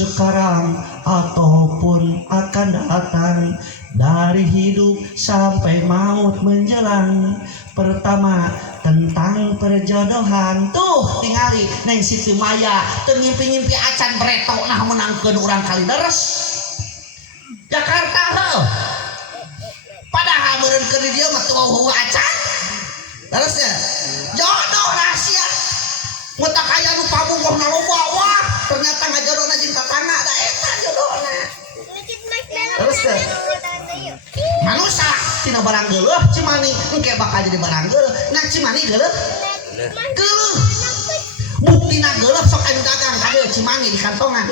sekarang ataupun akan datang, dari hidup sampai maut menjelang. Pertama tentang perjodohan, tuh tingali neng Siti Maya teu ngimpi-ngimpi acan bereto nah menangkeun urang Kalideres Jakarta heuh. Padahal meureun keur di dieu mah teu bau acan. Terus ya jodoh rahasia. Mun tak aya nu pamugohna loba wah, ternyata ngajodohna jeung tetangga da eta jodohna. Terus ya manusia tina barang geuleuh cimani engke bakal jadi barang geuleuh. Nah cimani geuleuh geuleuh buktina geuleuh sok anu dagang kadeu cimani di kantongan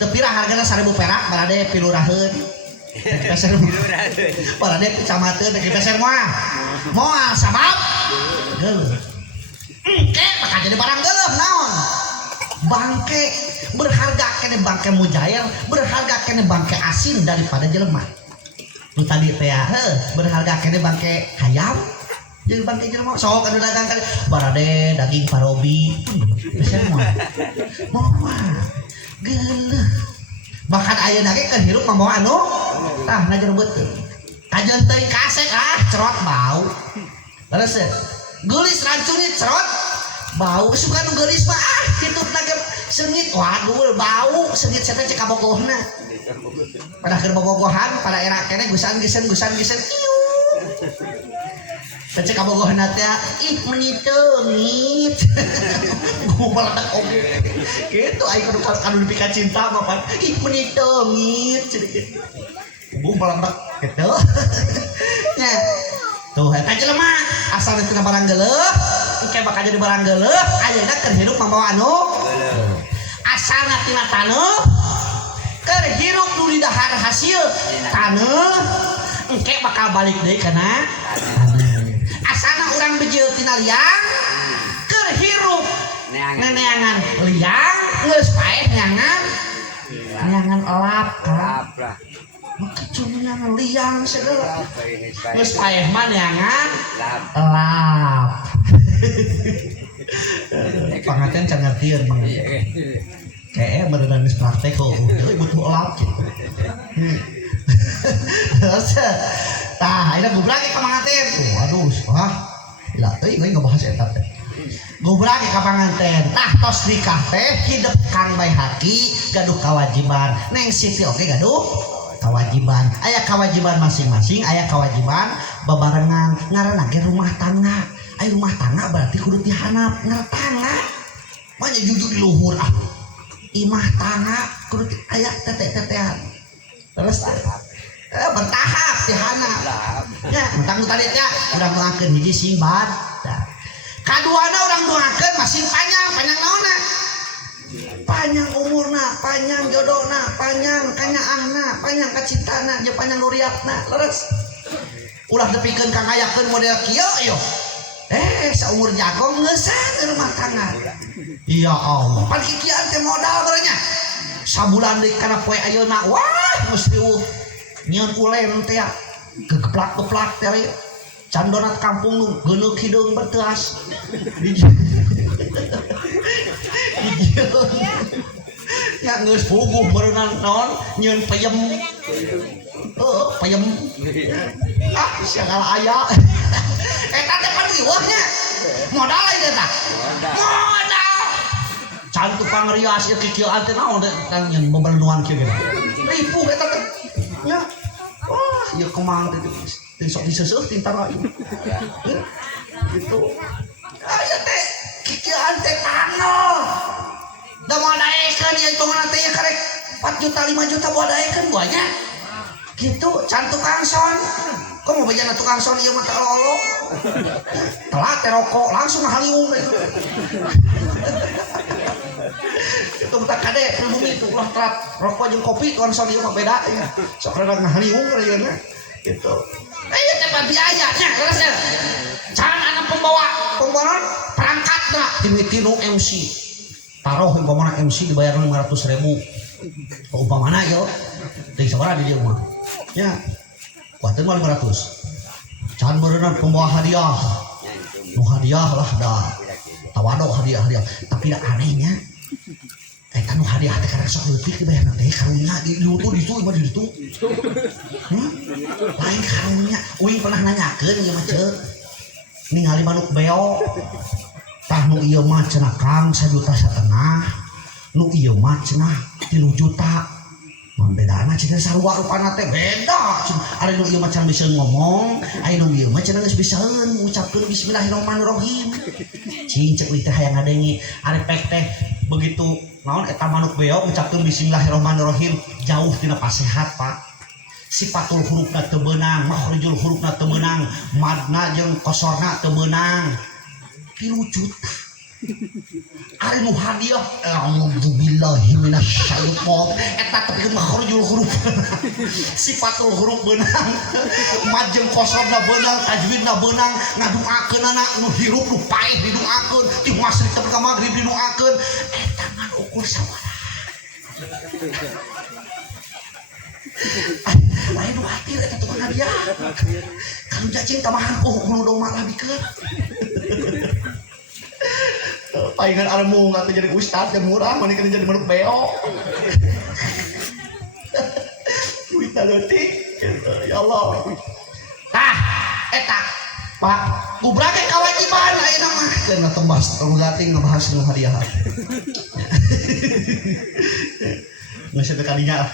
teu pira hargana 1000 perak barade piluraheun peser barade kecamatan teh peser moal sabab geuleuh engke bakal jadi barang geuleuh naon bangke berharga kene bangke mujair berharga kene bangke asin daripada jelema nu tadi teh berharga kene bangke hayam jeung bangke jelema sok anu dagang kali barade daging parobi bisa moal geuleuh bahkan ayeuna ge kan hirup mah anu tah najar beuteung kajeun teuing kasek cerot bau terus geulis rancungit cerot bau suka nu geulis mah hitupna ge seungit waduh bau seungit saya teh cek kabogohna pada keur bobogohan pada era kene gusan gisen iu teh cek kabogohna teh ih meniteungit gubal tak oge kitu aya kanu dipika cinta mah pan ih meniteungit sedikit gubal tak kitu nya tuh eta jelema asal tina barang geuleuh engke bakal jadi barang geuleuh ayeuna keur hirup mah anu asalna tina taneuh keur hirup nu di dahar hasil taneuh engke bakal balik deui kana asalna urang bejeul tina liang keur hirup neangan liang geus paeh neangan elap lah cuma neangan liang segala geus paeh mah neangan elap pangaten can ngartieun mah kayak beneran geus praktek kok butuh elap gitu tah ayeuna gubrak ke panganten aduh wah gila teuing geuing ngebahas eta teh gubrak ke panganten tah tos nikah teh hidup Kang Baihaqi gaduh kewajiban neng Siti oge gaduh kewajiban aya kewajiban masing-masing aya kewajiban bebarengan ngaranna ge rumah tangga aya rumah tangga berarti kudu dihanap ngartangga manya jujur di luhur imah tangga kudu aya tete-tetean terus bertahap dihanap ya mentang tadi teh urang doakeun hiji simbat kaduana urang doakeun masing panjang naonna panjang umurna panjang jodohna panjang kanyaahna panjang kacintana jeung panjang nuriatna leres ulah depikeun kang ayakeun model kieu yo saumur jagong ngeusan rumah tangga iya Allah pan ikian teh modal berenya sabulan deui kana poe ayeuna wah mesti nyeun ulen teh gegeplak-geplak teh can donat kampung nu geuneuk hideung berteas ya geus puguh berenang naon nyeun peyem peyem segala aya eta teh pan riweuhnya modal ieu tah modal can tukang rias ieu kieu teh naon teh nyeun bebeluan kieu ge ripuh eta teh nya wah ieu kemang teh sok diseuseut tintar aing gitu aya teh kieu teh taneuh da modaekeun ieu hitungan teh karek 4 juta 5 juta modaekeun buahnya gitu can tukang son kok mau bejana tukang son ieu mah teh lolo telat teh rokok langsung haliung itu buta kade bumi itu ulah telat rokok jeung kopi konson ieu mah beda ya sok rada ngahaliung reueuna gitu aya teh biaya nya terus can anu pembawa perangkatna tinu MC taruh umpamana MC dibayar 500.000 umpamana yo teuing sabaraha di dieu mah nya kuateun mah 500 can beureunan pembawa hadiah nu hadiah lah da tawado hadiah tapi da anehnya eta nu hadiah teh karek sok leutik di bayar teh karunya di ditu imah di ditu. Lain karunya. Uing pernah nanyakeun ieu mah ceuk. Ningali manuk beo. Tah nu ieu mah cenah Kang 1,5 juta. Nu ieu mah cenah 3 juta. Mun bedana cenah sarua rupana teh beda. Ari nu ieu mah can bisa ngomong, ari nu ieu mah cenah geus bisaeun ngucapkeun bismillahirrahmanirrahim. Cing ceuk teh hayang ngadengi ari pek teh begitu naon eta manuk beo ngucapkeun bismillahirrahmanirrahim jauh tina pasehat Pak. Sifatul hurufna teu beunang, makhrijul hurufna teu beunang, madna jeung kosorna teu beunang. 3 juta. Ari nu hadiah a'udzubillahi minasyaitonir eta tepikeun makhrajul huruf sifatul huruf beunang mad jeung kosorna beunang tajwidna beunang ngaduakeunana nu hirup nu paeh diduakeun ti masrik teh ka magrib diduakeun eta ngan ukur sabaraha lain watir eta tukang hadiah kalau cacing tamahan kudu doma labikeun palingan aremu nggak jadi ustad yang murah mana kita jadi manuk beo duit leutik ya Allah tah eta Pak kubrake kewajiban ayeuna mah keun tembas gating ngebahas nu hadiah geus teh kadinya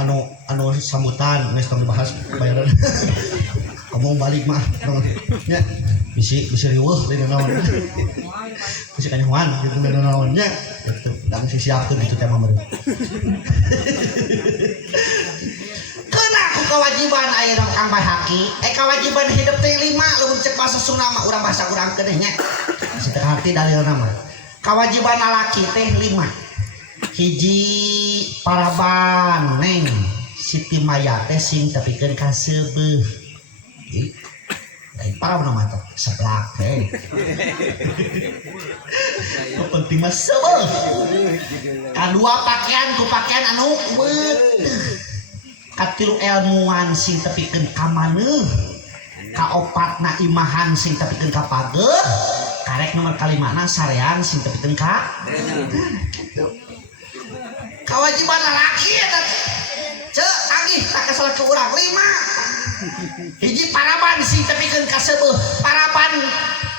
anu sambutan geus tong dibahas bayaran ngomong balik mah nya bisi riweuh lain naon bisi kanyahoan gitu lain naon nya gitu dang siapkeun kitu teh mah meureun keuna ku kewajiban ayeuna Kang Bahaki kewajiban hidup teh 5 lamun cek bahasa Sunda mah urang bahasa urang keun nya sateung arti dalilna mah kewajiban lalaki teh 5 hiji paraban neng Siti Maya teh sing tepikeun ka seubeuh para nama itu seblak penting mah sebel kadua pakaian ku pakaian anu beuteuh katilu ilmuwan sing tepikeun ka maneuh kaopatna imahan sing tepikeun ka pageuh karek nomor kalimana sarean sing tepikeun ka kewajiban lalaki eta ceuk agih tak kasalah ke urang 5 hiji paraban sing tepikeun ka seubeuh paraban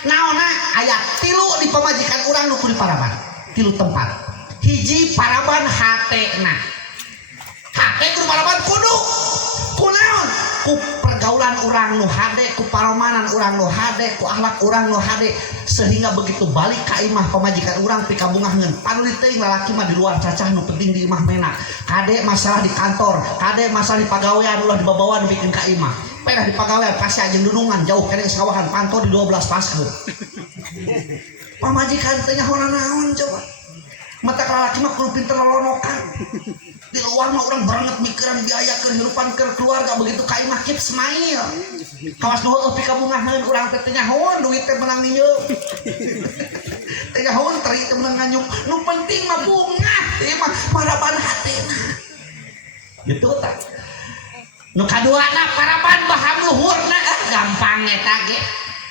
naonna aya 3 di pamajikan urang nu kudu paraban 3 tempat hiji paraban hatena hate kudu paraban kudu kunaon ku pergaulan urang nu hade ku paromanan urang nu hade ku akhlak urang nu hade sehingga begitu balik ka imah pamajikan urang pikabungaheun panu teuing lalaki mah di luar cacah nu penting di imah mena kade masalah di kantor kade masalah di pagawean ulah dibabawan bikin ka imah pedah di pagawean pasti aja dudungan jauh kene sawahan pantau di 12 paskeun pamajikan teh nyaho naon coba mata lalaki mah kudu pinter lolonokan di luar mah urang barenget mikiran biaya kehidupan keluarga begitu ka imah keep smile kawas nu heueuh pikabungaheun urang teh nyahoan duit teh menang ninyeum teh nyahoan teri teh menang nganyuk nu penting mah bunga ieu mah paraban hatena gitu tah nu kaduana paraban baham luhurna gampang eta ge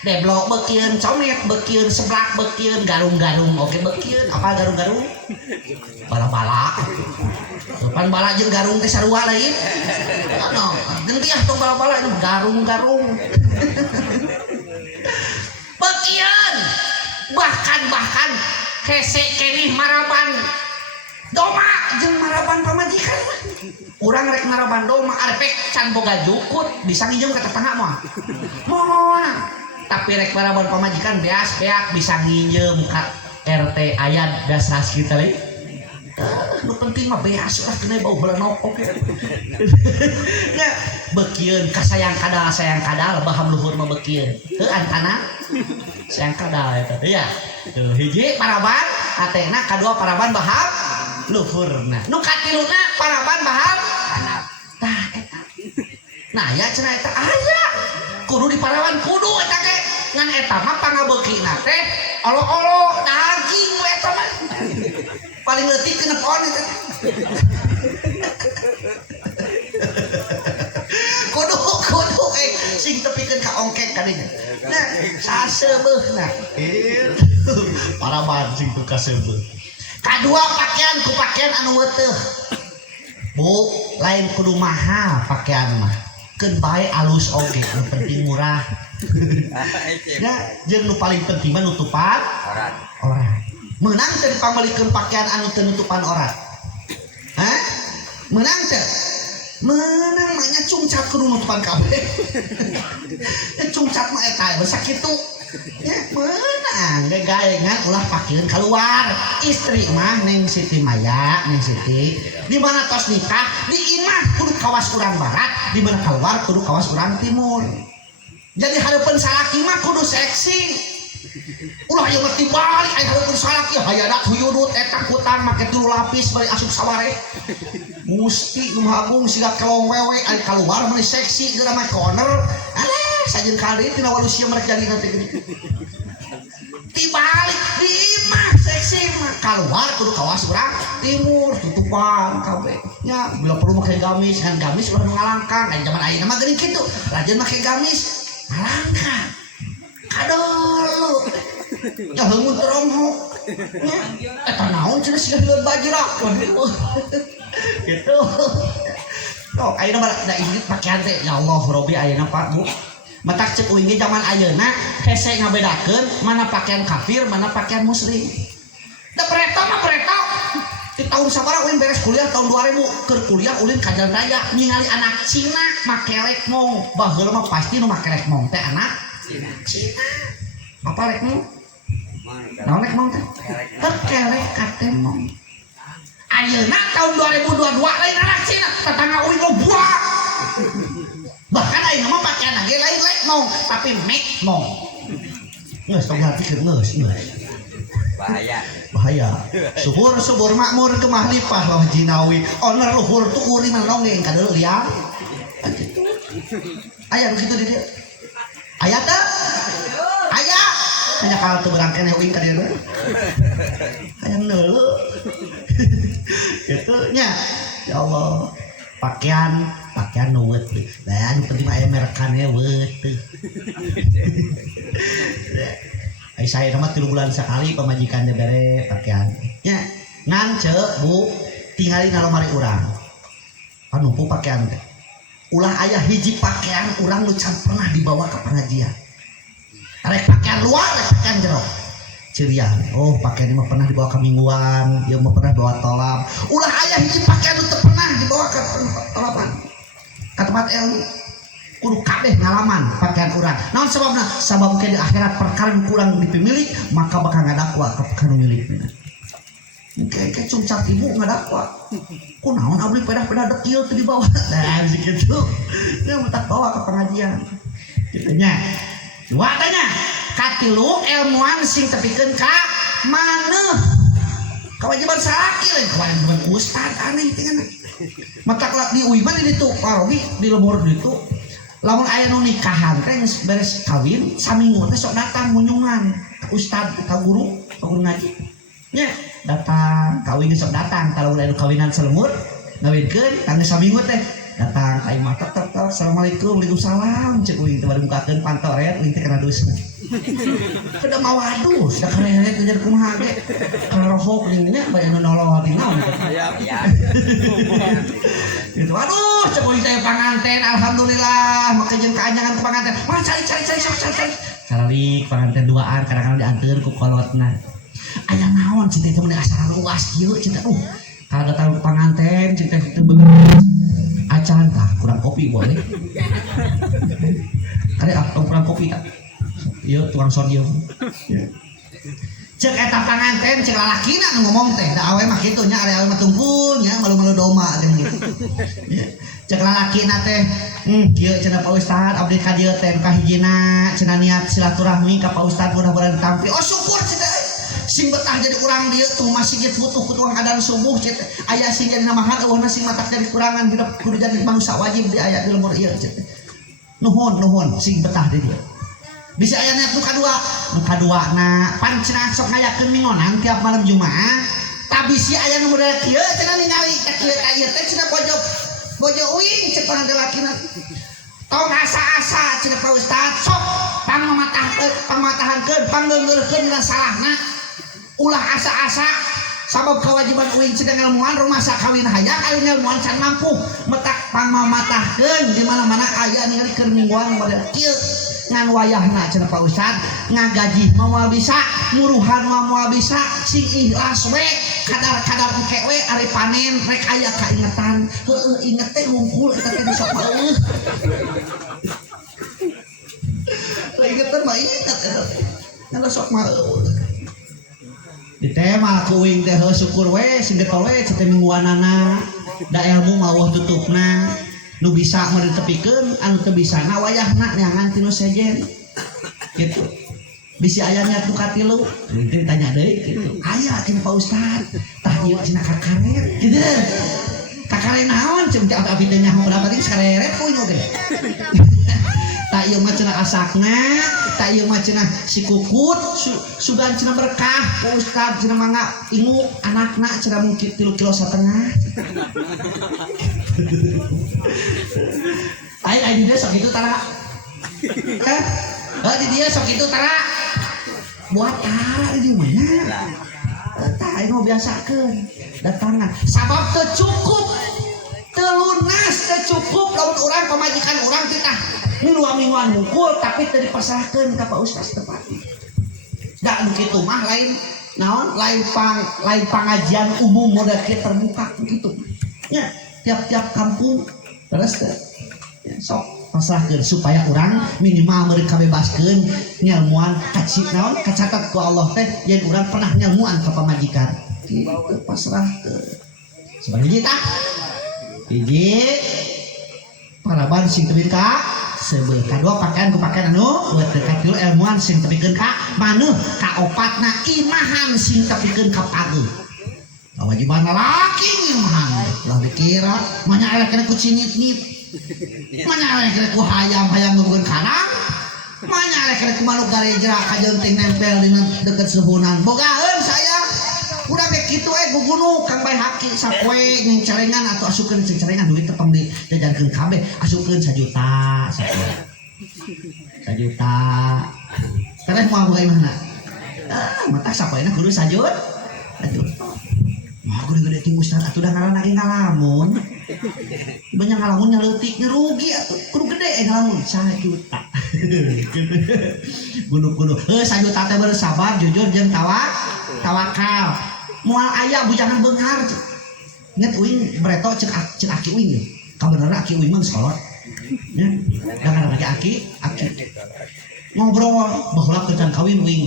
deblok beukieun comet beukieun seblak beukieun garung-garung oke beukieun apa garung-garung bala-bala pan bala jeung garung teh sarua lain no gentiah tong bala-bala itu garung-garung beukieun bahkan hese keneh maraban doma jeung maraban pamajikan urang rek maraban doma arek can boga jukut bisa nginjem ka tetangga mah moal tapi rek maraban pamajikan beas beak bisa nginjem ka RT aya dasras kita lain nu penting mah beas lah kena bau belenok oke nya beukieun kasayang kadal baham luhur mah beukieun teu antana sayang kadal eta ya tuh hiji paraban hatena kadua paraban baham luhurna nu katiluna paraban baham anak tah eta nah ya cenah eta aya kudu di paraban kudu eta ge ngan eta mah pangabeukina teh olo-olo daging we eta mah paling leutik tina pohon eta kudu sing tepikeun ka ongkek kadinya nah saseubeuna paraban sing tu ka seubeuh Kadua pakaian ku pakaian anu weteuh. Bu, lain kudu mahal pakaian mah. Keun bae alus oge, nu penting murah. Ya, jeung nu paling penting mah nutupan orang. Menang teh dipambalikeun pakaian anu teu nutupan orang. Hah? Menang teh? Menang mah nya cungcat kudu nutupan kabeh. Ya cungcat mah eta we sakitu. Ya menang gaengan ulah pakieun keluar. Istri mah Neng Siti Maya, Neng Siti di mana tos nikah di imah kudu kawas urang barat, di mana keluar kudu kawas urang timur. Jadi hareupeun salaki mah kudu seksi. Ulah yang ngerti balik aya hareupeun salaki hayadat huyudut eta kutang make 3 lapis bari asup saware. Musti nu agung siga kelong wewe ari keluar meuli seksi geura mah corner. Alah sajeun kali tina walusia merek jadi nanti gini. Tibalik di imah seksi mah keluar kudu kawas urang timur tutupan kabeh. Nya bila perlu make gamis kan gamis ulah nu ngalangkang aya zaman ayeuna mah geuning kitu. Rajin make gamis ngalangkang. Kadolu. Ya heung teronghok. Eta naon cenah siga hileun bajrak. Gitu. Tok ayeuna mah da inget pakaian teh ya Allah Robi ayeuna Pak Bu. Matak cek uing zaman ayeuna hese ngabedakeun mana pakaian kafir mana pakaian muslim. Da pereta mah pereta. Di tahun sabaraha ulin beres kuliah tahun 2000 keur kuliah ulin ka Jalan Raya ningali anak Cina make lekmong. Baheula mah pasti nu make lekmong teh anak Cina. Apa lekmong? Naon lekmong teh? Terkelek katemong. Ayeuna tahun 2022 lain anak Cina tetangga uing lo buak. Bahkan ayeuna mah pakaian lagi lain lekmong tapi mekmong. Geus tong ngartikeun geus. Bahaya. Subur makmur kemah lipah loh jinawi. Owner luhur tuh uri mah nongeng ka deuleu liang. Aya nu kitu di dieu. Aya teh? Aya. Hanya kalau teu berang keneh uing ka dieu. Aya neuleuh. Kitu nya. Ya Allah. Pakaian nu weuteut. Da anu penting aya merekane weuteut. Ay saya nama 3 bulan sekali pemajikan bere pakaian. Ya, ngan ceu Bu tinggalin na lemari urang. Panumpu pakaian teh. Ulah aya hiji pakaian urang nu can pernah dibawa ke pengajian. Rek pakaian luar, rek pakaian jero. Cirian. Oh, pakaian ini mah pernah dibawa ke mingguan, ieu mah pernah bawa tolam. Ulah aya hiji pakaian nu teu pernah dibawa ke tolapan. Ka tempat ilmu. Kudu kabeh ngalaman pakaian urang. Naon sababna? Sabab ke di akhirat perkara kurang dipemilik maka bakal ngadakwa ke kanu milikna. Kayak cungcat ibu ngadakwa. Ku naon abdi pedah-pedah dekil teu dibawa. Nah, kitu. Nya mutak bawa ke pengajian. Kitu nya. Dua tanya. Katilu ilmuwan sing tepikeun ka maneuh. Kewajiban salaki lain kewajiban ustad aneh teh kan. Matak di uiman di ditu parowi di lembur ditu. Lamun aya nu nikahan teh beres kawin saminggu teh sok datang munjungan ka ustad ka guru ngaji nya datang kawin sok datang kalau anu kawinan selemur ngawinkeun tanggal saminggu teh datang ka imah tek assalamualaikum waalaikumsalam cek uing teh bari mukakeun pantoret uing teh kana dusna sudah mau aduh sudah kareret jadi kumaha ge karohok nya bari anu noloh di naon gitu aduh cek uing teh panganten alhamdulillah make jeung kaanjangan ku panganten mah cari cari panganten duaan kadang-kadang dianteur ku kolotna aya naon cinta teh mun asal luas kieu cinta kalau datang panganten cinta teh acan tah kurang kopi boleh ada kurang kopi tak ieu tukang sodium cek eta panganten cek lalakina nu ngomong teh da awe mah kitu nya awe mah tungkul nya malu-malu doma teh gitu cek lalakina teh kieu cenah Pak Ustad abdi ka dieu teh ka hijina cenah niat silaturahmi ka Pak Ustad mudah-mudahan ditampi oh syukur cenah sing betah jadi urang dieu tuh masih gitu butuh kutuang adan subuh cenah aya sing jadi namahan eueuhna sing matak jadi kurangan hidup kudu jadi manusia wajib di aya di lemur ieu cenah nuhun sing betah di dieu bisa aya niat nu kadua na pan cenah sok ngayakeun mingonan tiap malam Jumaah tabisi aya nu model kieu cenah ningali ka kieu ka ieu teh cenah bojo uing cek panganten lakina tong asa-asa cenah Pak Ustad sok pangmatahankeun panggeulkeun dina salahna ulah asa-asa sabab kewajiban uing cenah ngelmuan rumah sakawin hayang aya ngelmuan can mampu metak pamamatahkeun di mana-mana aya ningali keur mingguan model kieu ngan wayahna cenah Pak Ustad ngagaji moal bisa muruhan moal bisa sing ikhlas we kadar-kadar engke we ari panen rek aya kaingetan heueuh inget teh hungkul eta teh sok meueuh ingetan mah inget eta sok meueuh di tema kuing teh syukur we sing getol we cete mingguanana da ilmu mawah tutupna nu bisa meureun tepikeun anu teu bisana wayahna nyangan tinu sejen gitu bisi aya niat nu katilu ditanya deui gitu aya cenah Pak Ustad tah ieu cenah kakaret gitu kakaret naon cenah abdi teh nyaho urang tadi sareret kuing oge tak ieu mah cenah asakna tak ieu mah cenah si kukut sugan cenah berkah Pak Ustad cenah mangga ingu anakna cenah mungkin 3,5 kilo Ayo di dia sok itu tara di dia sok itu tara buat di mana tak ayo biasakeun datangan sabab teu cukup teu lunas teu cukup lamun urang pamajikan urang titah mingguan hungkul tapi teu dipasrahkeun ka Pak Ustaz tepat da nu kitu mah lain naon lain pangajian umum model kieu terbuka kitu nya tiap-tiap kampung terus ya, sok pasrahkeun supaya orang minimal mereka bebaskeun nyelmuan kacik naon kacatat ku Allah teh yen urang pernah nyelmuan ka pamajikan kitu pasrahkeun sabaraha tah hiji paraban sing teu ka sebeul kadua pakaian ku pakaian anu buat katilu ilmuan sing tepikeun ka maneuh kaopatna imahan sing tepikeun ka pageuh kewajiban laki imahan lah dikira manya elek ku cinit-nit manya elek ku hayam-hayam ngeugeun kanang manya elek ku manuk garejra kajeunting nempel dina deket suhunan bogaeun saya udah kayak gitu gugunu kang bae haki sapoe ning cerengan atau asukeun sing cerengan duit tepang di jajankeun kabeh asukeun 1 juta sapoe 1 juta terus moal boga imahna mata sapoena kudu 1 juta mah gede-gede ting Ustaz atuh da ngaran lagi ngalamun banyak ngalamun nyaleutik ngerugi atuh kudu gede ngalamun 1 juta gunung-gunung 1 juta teh bener sabar jujur jeung tawakal moal aya bujangan beunghar inget uing bereto cek aki uing ge kabenerna aki uing mah geus kolot nya da ngaran lagi aki ngobrol baheula keur kawin uing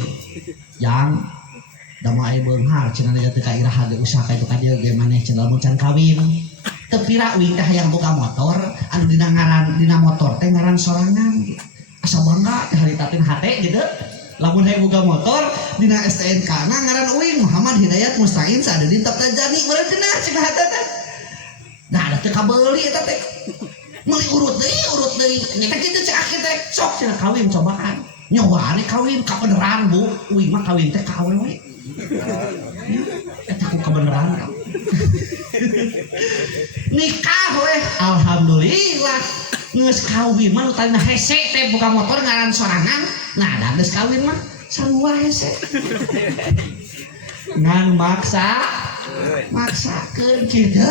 yang da moal aya beunghar cenah teh ka iraha ge usaha ka itu ka dieu ge maneh cenah lamun can kawin teu pira uing teh hayang boga motor anu dina ngaran dina motor teh ngaran sorangan gitu asa bangga teh harita teh hate gitu lamun hayang boga motor dina STNK na ngaran uing Muhammad Hidayat Mustaqim sada di Tab Tajani meureun cenah cenah hate teh nah da teh kabeuli eta teh meuli urut deui nya kitu cek aki teh sok cenah kawin cobaan nyobaane kawin kabeneran Bu uing mah kawin teh ka awewe eta ku kebenaran nikah we alhamdulillah geus kawin mah nu talina hese teh boga motor ngaran sorangan nah da geus kawin mah sarua hese ngan maksakeun kitu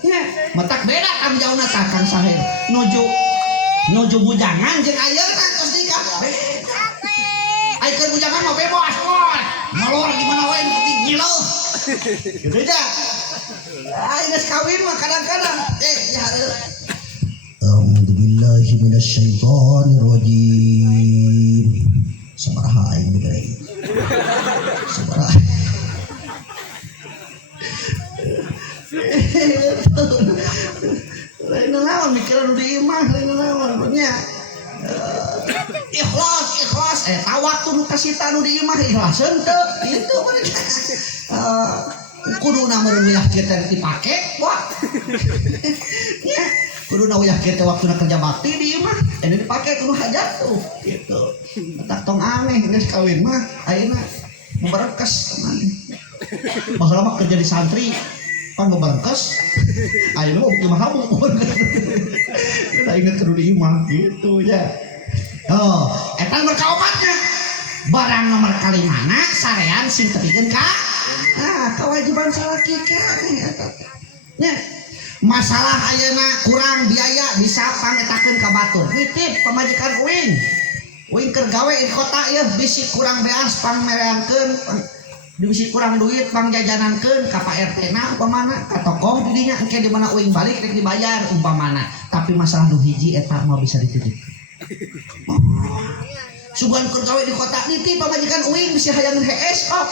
nya matak beda kang jauna tah kang saher nuju bujangan jeung ayeuna tos nikah beda ayeuna bujangan mah bebas ngalor gimana wae nu penting gila gitu aja ayeuna kawin mah kadang-kadang ya a'udzubillahi minasyaitonir rajim sabaraha aing deui sabaraha lain naon mikiran di imah lain naon nya ikhlas tawaktu nu kasita nu di imah ikhlaseun teu itu mereka kudu meureun wilah kieu teh dipake wah nya kudu wilah kieu teh waktuna kerja bakti di imah ini dipake kudu hajat tuh gitu tak tong aneh geus kawin mah ayeuna memberkes teman baheula mah kerja di santri pan memberkes ayeuna mah bukti mah hamu kita ingat kudu di imah gitu ya. Etan berkaobatnya barang nomor kalimana sarean sing tepikeun ka kewajiban salaki kan nya masalah ayeuna kurang biaya bisa pangetakeun ka batur nitip pamajikan uing keur gawe di kota ya bisi kurang beas pangmereangkeun bisi kurang duit pangjajanankeun ka Pak RT na umpamana ka tokoh di dinya engke di mana uing balik rek dibayar umpamana tapi masalah nu hiji eta mah bisa dititip sugan keur gawe di kota nitip pamajikan uing bisi hayang HS kok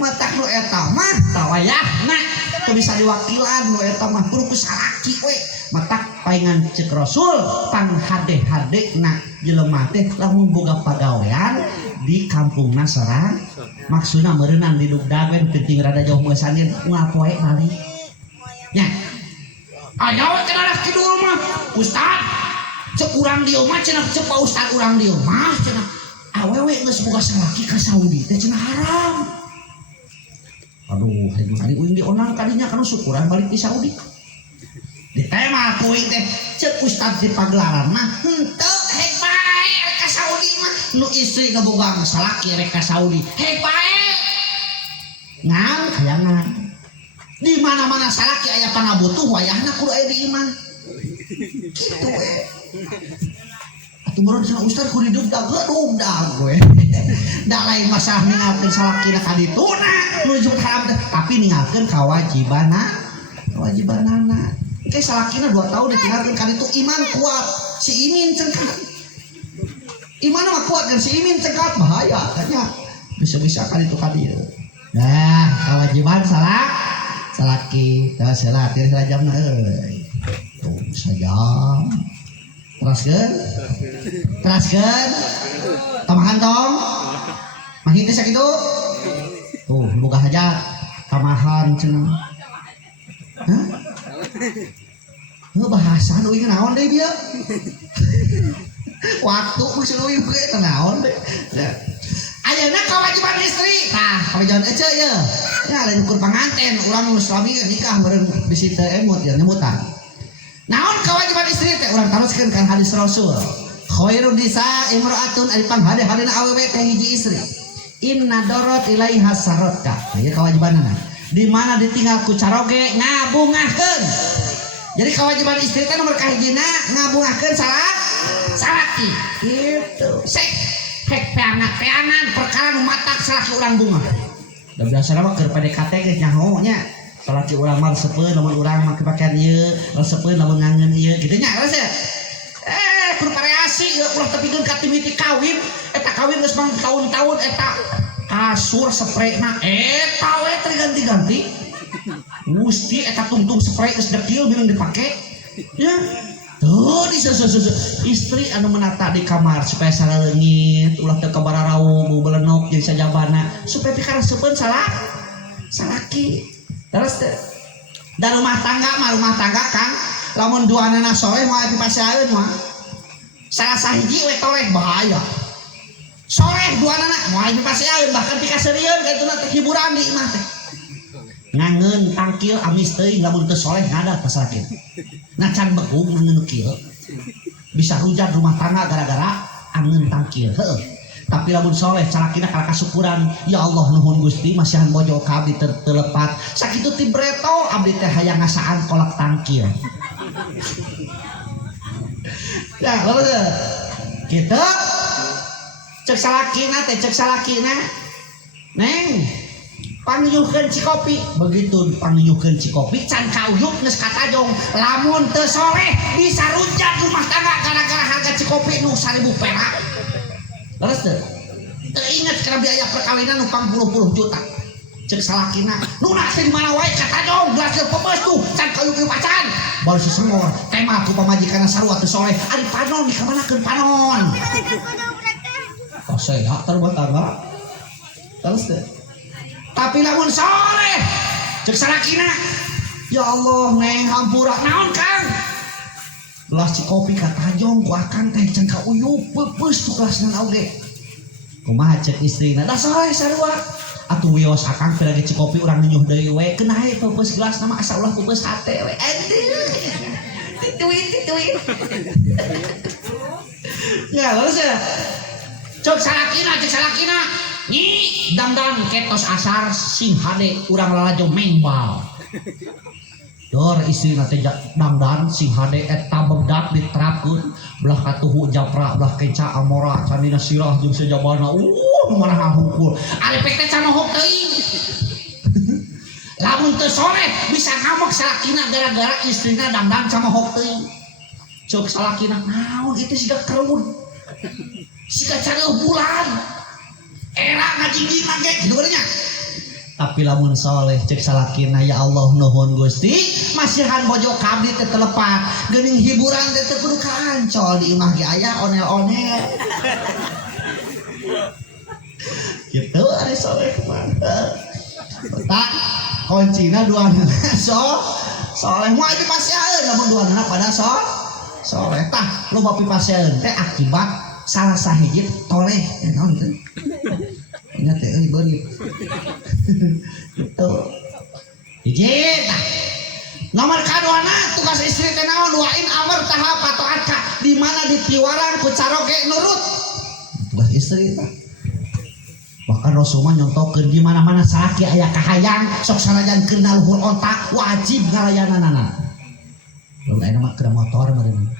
matak nu eta mah tawayahna teu bisa diwakilan nu eta mah kudu ku salaki we matak paingan cek Rasul pang hade-hadena jelema teh lamun boga pagawean di kampungna sareng maksudna meureunnan di dugdagen penting rada jauh meusanin ngapoe balik nya aya we kana kidul mah ustad cek urang dieu mah cenah cek pa ustad urang dieu mah cenah awewe geus boga salaki ka Saudi teh cenah haram. Aduh, hari uing dionang kadinya kana syukuran balik di Saudi. Di tema uing teh cek ustad di pagelaran mah henteu hek bae rek ka Saudi mah nu istri ngabogang salaki rek ka Saudi hek bae. Ngan kayangan. Di mana-mana salaki aya panabutuh wayahna kudu aya di imah. Kitu we. Atuh baru cenah ustad kudu dugdag we. Da lain masalah ningalkeun salakina ka dituna nuju haram tapi ningalkeun kawajibanana. Oke salakina 2 tahun ditinggalkeun ka ditu iman kuat si Imin cengkat. Iman mah kuat dan si Imin cengkat bahaya katanya. Bisa-bisa ka ditu ka dieu. Nah, kewajiban salaki. Tah salat teh jamna euy. Tuh sajam. Teraskeun. Tamahan tong. Mahin teh sakitu. Tuh, boga hajat. Tamahan cenah. Hah? Bahasa nu ieu naon deui dia? Waktu maksud nu ieu ge naon deui. Ayeuna kewajiban istri. Tah, kewajiban ece ye. Ya lain ukur panganten, urang nu suami nikah meureun bisi teu emut ya nyemutan. Naon kewajiban istri teh urang taroskeun kan hadis Rasul. Khairun nisa imra'atun ari panghade-hadena awewe teh hiji istri. Inna dorot ilaiha sarotka. Ieu kewajibanna. Di mana ditinggal ku caroge ngabungahkeun. Jadi kewajiban istri teh nomor kahijina ngabungahkeun salaki. Gitu. Sek hek peangan perkara nu matak salaki urang bunga. Da biasana mah keur PDKT geus nyaho nya. Salaki urang mah reseupeun lamun urang make pakaian ieu, reseupeun lamun ngangeun ieu kitu nya geus ya. Kudu variasi ulah tepikeun ka timiti kawin eta kawin geus mang tahun-tahun eta kasur sprayna eta we ganti-ganti musti eta tungtung spray geus dekil bingung dipake ya tuh di istri anu menata di kamar supaya saraleungit ulah teu kabararaung bau belenok jadi sajabana supaya pikaraseupeun salaki terus da rumah tangga kan lamun duanana soleh moal dipasieun mah salah sahiji we toleh bahaya soleh duanana moal dipasieun bahkan dikaseureun kaituna teh hiburan di imah teh ngangeun tangkil amis teuing lamun teu soleh ngadat pasalakin nacan begung ngangeun kieu bisa hujan rumah tangga gara-gara angeun tangkil heuh tapi lamun soleh salakina kana kasukuran ya Allah nuhun Gusti masihan bojo ka abdi terlepat sakitu ti breto abdi teh hayang ngasaan kolak tangkil ya lalu gitu cek salakina neng pangyuhkeun cikopi begitu pangyuhkeun cikopi can kauyuk geus katajong lamun teu soleh bisa rujak rumah tangga gara-gara harga cikopi nu 1000 perak terus teu inget kana biaya perkawinan nu 40 juta cek salakina nu nase di mana wae katajong gelas pebeus tuh can kauyuk pacan baru sesengor tema ku pamajikanna sarua teu soleh ari panon dikamanakeun panon oh saya terbuat tangga terus tapi lamun soleh cek salakina ya Allah neng hampura naon kang gelas cikopi katajong ku akan teh can kauyuk pepeus tu gelasna oge kumaha cek istrina da soleh sarua atuh wios akang teh lagi cikopi urang nyuh deui we kenae pepeus gelasna mah asa ulah pepeus hate we tituin ya terus ya cek salakina nyi dandan ketos asar sing hade urang lalajo mengbal dor istri nate dandan sing hade eta bedak diterapkeun belah katuhu japra belah keca amora candina sirah jeung sajabana maraha hungkul ari pek teh canohok teuing lamun teu sore bisa ngamuk salakina gara-gara istrina dandan canohok teuing cok salakina naon itu siga kereun siga careuh bulan era ngajingging mangge kitu nya tapi lamun soleh cek salakina ya Allah nuhun Gusti masihan bojo kabdi teh telepat geuning hiburan teh teu kudu kancol di imah ge aya onel-onel gitu ari soleh mah tak kuncina duana soleh moal dipasieun lamun duana pada soleh tah loba pipasieun teh akibat salah sahiji toleh naon teh nya teh euy beunit gitu hiji tah nomor kaduana tugas istri teh naon wain amar taha patoatka di mana dipiwaran ku caroge nurut tugas istri tah bahkan Rasulullah nyontokeun di mana-mana salaki aya kahayang sok sanajan keuna luhur otak wajib ngarayananana lamun aya mah keur motor meureun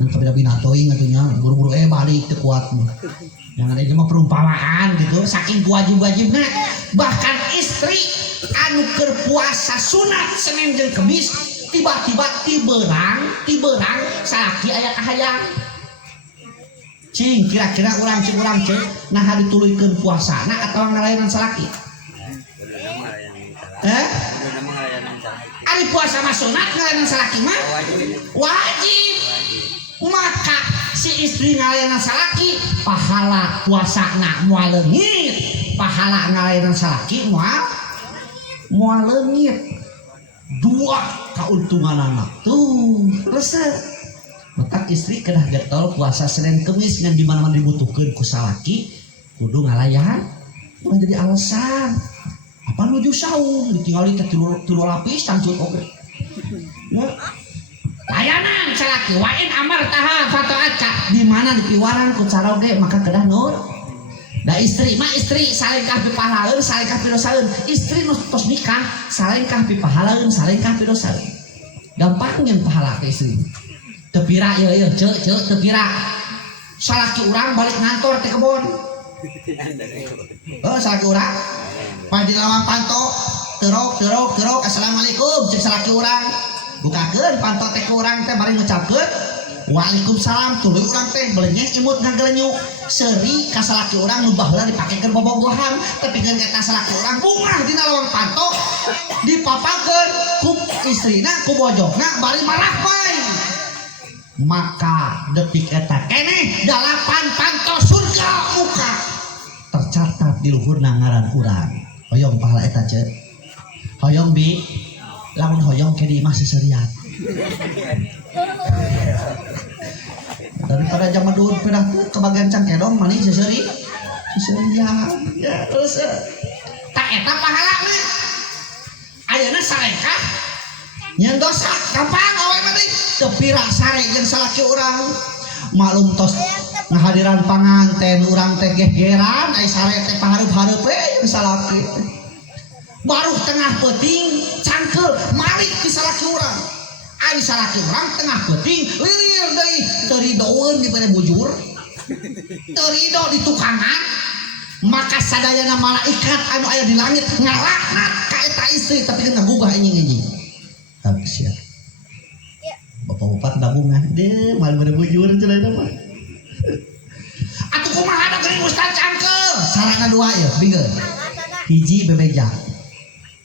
ngan kabida binatoing atunya buru-buru balik teu kuat jangan aja mah perumpamaan gitu saking wajib-wajibna bahkan istri anu keur puasa sunat Senin jeung Kemis tiba-tiba tiberang salaki aya kahayang cing kira-kira urang cing nah dituluykeun puasana atawa ngalayanan salaki ari puasa mah sunat ngalayanan salaki mah wajib maka si istri ngalayanan salaki pahala puasana moal leungit pahala ngalayanan salaki moal leungit dua kauntunganana tuh resep maka istri kedah getol puasa Senin Kemis yang dimana-mana dibutuhkan ku salaki kudu ngalayan menjadi alasan apa nuju saum ditinggali teh 3 lapis tangcut oge ya layanan salaki wain amar taha fataat di mana dipiwaran ku caroge maka kedah nur da istri mah istri salengkah pipahalaeun salengkah pidosaeun istri nu tos nikah salengkah pipahalaeun salengkah pidosaeun gampang nyen pahala ke istri tepira ya cek tepira salaki urang balik ngantor teh kebon salaki urang padi lawan panto terok assalamualaikum cek salaki urang bukakeun panto teh ke urang teh bari ngucapkeun waalaikumsalam tuluy urang teh belenyek imut ngagelenyuk seuri ka salaki urang nu baheula dipakekeun bobogohan tapi keun eta salaki urang bungah dina lawang panto dipapakeun ku istrina ku bojogna bari marah bae maka detik eta keneh 8 panto surga muka tercatat di luhurna ngaran urang hoyong pahala eta ceuk hoyong bi lamun hoyong ke di imah seseriat daripada zaman dulu pedah kebagian cangkedong manis seseriat ya terus tak eta pahalana ayeuna salengkah nyen dosa gampang awe mah tepira sare jeung salaki urang malum tos ngahadiran panganten urang teh gegeran ai sare teh pahareup-hareup jeung salaki baru tengah peuting cangkeul malik ti salaki urang ari salaki urang tengah peuting lilir deui teu ridoeun dibere bujur teu rido di tukangan maka sadayana malaikat anu aya di langit ngalaknat ka eta istri tapi kena gugah enjing-enjing habis ya bapak-bapak dabungan deh mal berbujur cenah mah atuh kumaha da geuning ustaz cangkeul sarana dua ya bingeun hiji bebeja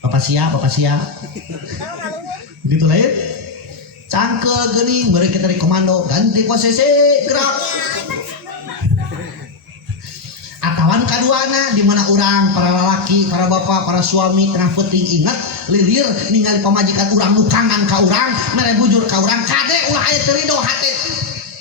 bapak sia gitu lain cangkeul geuning beureuk kita di komando ganti posisi gerak atawan kaduana di mana urang para lalaki para bapak para suami tengah peuting ingat lilir ningali pamajikan urang nu kangen ka urang mere bujur ka urang kade ulah aya teu ridho hate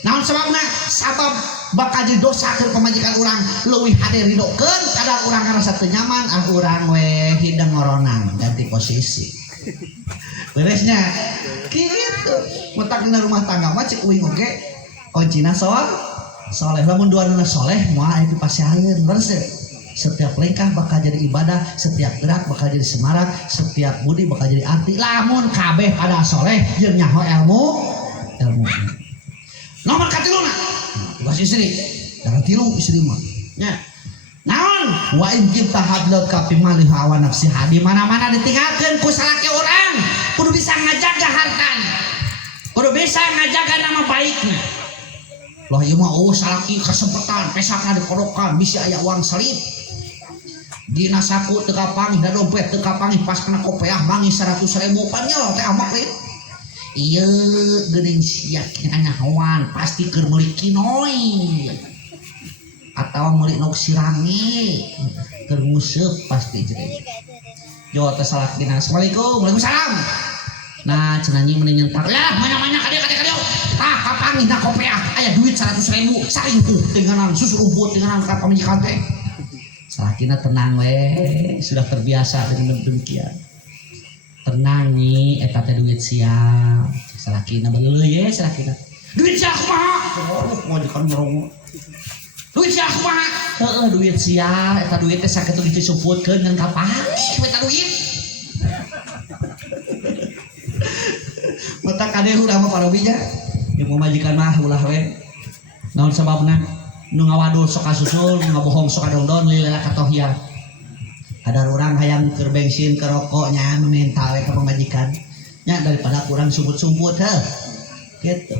naon sababna sabab bakal didosa keur pamajikan urang leuwih hade ridokeun kadang urang ngarasa teu nyaman urang we hidang ngoronan ganti posisi beresnya kitu metakna rumah tangga mah cek uing oge kuncina soleh lamun duana soleh moal aya pipasieun beres Setiap langkah bakal jadi ibadah, setiap gerak bakal jadi semarak, setiap budi bakal jadi arti. Lamun kabeh pada soleh jeung nyaho ilmu. Nomor katiluna tugas istri, jangan tilu istri mah. Nya. Naon? Wa in kita hadlat ka fi mali hawa nafsi hadi mana-mana ditinggalkeun ku salaki urang, kudu bisa ngajaga hartana. Kudu bisa ngajaga nama baikna. Lah ieu mah salaki kesempatan pesakna dikodokan bisa aya uang salib. Dina saku teu kapangih da dompet teu kapangih pas kena kopeah mangi 100.000 panjol teh amak we. Iya geuning sia kena nyahoan pasti keur meuli kinoi atau meuli nog sirange keur nguseup pasti jeung yo teh salakina. Assalamualaikum. Waalaikumsalam. Nah cenah nyi mendingan par ya mana-mana ka dieu tah kapangih na kopeah aya duit 100.000 saringkuh tenganan susu rumput tenganan ka pamajikan teh. Salakina tenang we sudah terbiasa dengan demikian. Tenang nih, eta teh duit siap. Salakina beuleuh ye salakina. Duit siap kumaha? Mau dikan merongo. Duit siap kumaha? Heeh, duit siap. Eta duit teh sakitu disebutkeun ngan kapangih eta duit. Mata kadeh urang mah parobinya. Ieu majikan mah ulah we. Naon sababna? Nu ngawadul sok kasusul, nu ngabohong sok kadongdon lila katohia. Ada orang hayang keur bensin ke rokoknya meminta we ka pamajikan nya daripada kurang sumput-sumput heuh gitu.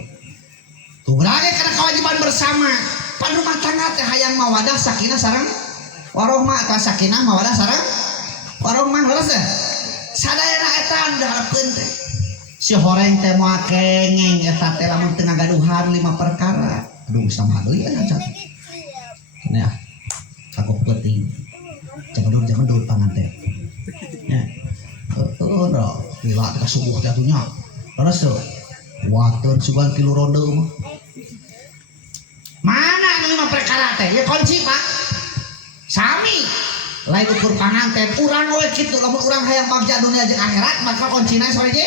Tuh berage kana kewajiban bersama pan rumah tangga teh hayang mawadah sakinah sareng warohmah atau sakinah mawadah sareng warohmah leres teh sadayana eta diharapkeun teh si horeng teh moal kengeng eta teh lamun teu ngagaduhan 5 perkara aduh sama deui aya cat nya kagok penting jangan dulu pangan teh ya no gila kita subuh teh atunya terus waton sugan kilu ronde mah mana anu 5 perkara teh ya kunci Pak sami lain ukur pangan teh urang we kitu lamun urang hayang bagja dunia jeung akhirat maka kuncina soal ge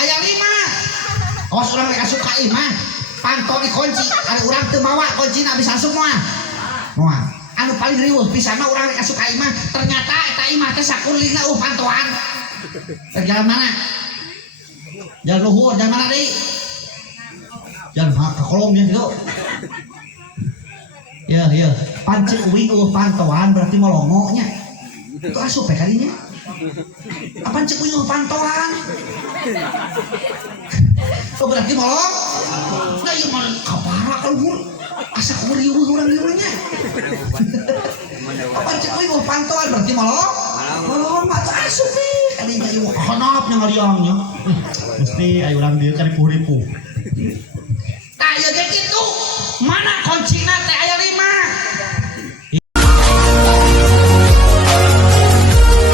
aya 5 awas urang rek asup ka imah pantau di kunci ari urang teu mawa kuncina bisa asup moal anu paling riweuh pisan mah urang rek asup ka imah ternyata eta imah teh sakulingna pantoan. Jalan mana? Jalan luhur, jalan mana deui? Jalan ka kolomnya gitu. Ya, pancing uing pantoan berarti molongo nya. Itu asup kalinya. Apa cek uing pantoan? Oh berarti molong? Nah ieu mah kapara kalau asa kuriuh urang ieu nya. Apa cek uing pantoan berarti molong? Molong mah asup teh. Kalinya ieu hanap nya ngaliangnya. Mesti aya urang dieu ka ripuh-ripuh. Tah ieu ge kitu.